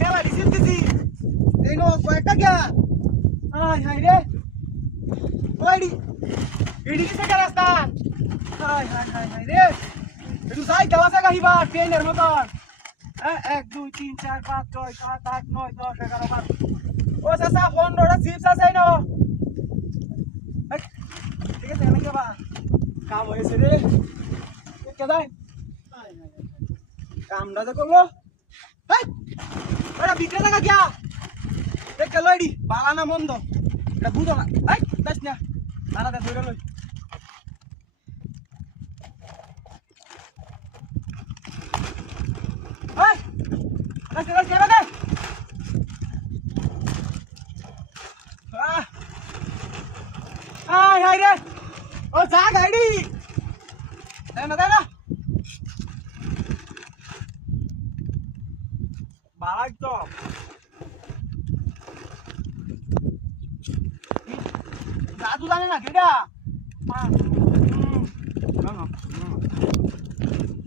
মেলা দিছি দিছি এই নো কয়েকটা গিয়া হাই হাই রে ওইডি এডি কিসে কা রাস্তা হাই হাই হাই হাই রে একটু যাই দেওয়া জায়গা হিবা ট্রেনের মতন হ্যাঁ 1 2 3 4 5 6 7 8 9 10 11 12 ও চাচা 15টা চিপস আছে নো ঠিক আছে নাকি বা কাম হয়েছে রে কে যাই কামটা তো করলো হেই ওরা বিক্রে জায়গা গিয়া দেখ লইডি বালা না মন্দ এটা বুঝো না এই দাস না তারা দে ধরে লই এই দাস দাস কেন দে আয় হাই রে ও যা গাড়ি দে না বালাই তো জাদু জানে না কেডা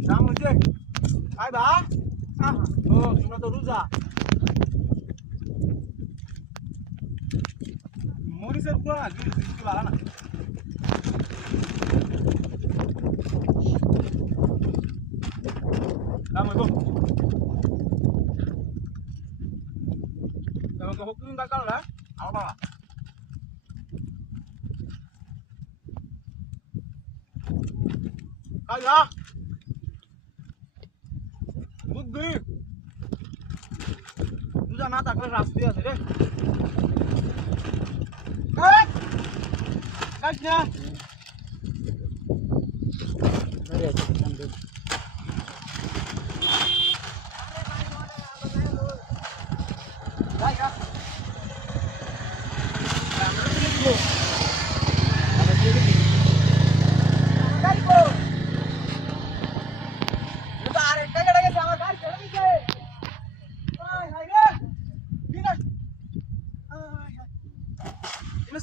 দাম হচ্ছে আই বা ও তোমরা তো রোজা মরিচের পুরো না কি ভালো না দাম হইব দাম তো হুকুম দা কাল না আবা আয়া বুদ্ধি রোজা না থাকলে রাস্তা আছে রে কাট না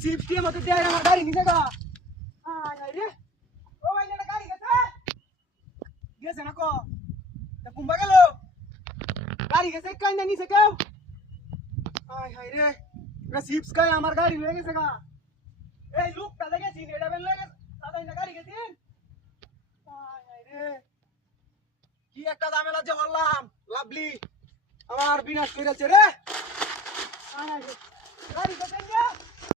সিফটি মত দেয় আমার গাড়ি নিছে গা আয় আয় রে ও ভাই এটা গাড়ি গেছে না কো তা কুম্বা গেল গাড়ি গেছে কাই না নিছে কেউ আয় হায় রে এটা সিপস কাই আমার গাড়ি লয়ে গেছে গা এই লুকটা লেগেছি এটা বেল লাগে দাদা না গাড়ি গেছে আয় হায় রে কি একটা ঝামেলা যে হলাম লাভলি আমার বিনাশ করেছে রে আয় হায় গাড়ি গেছে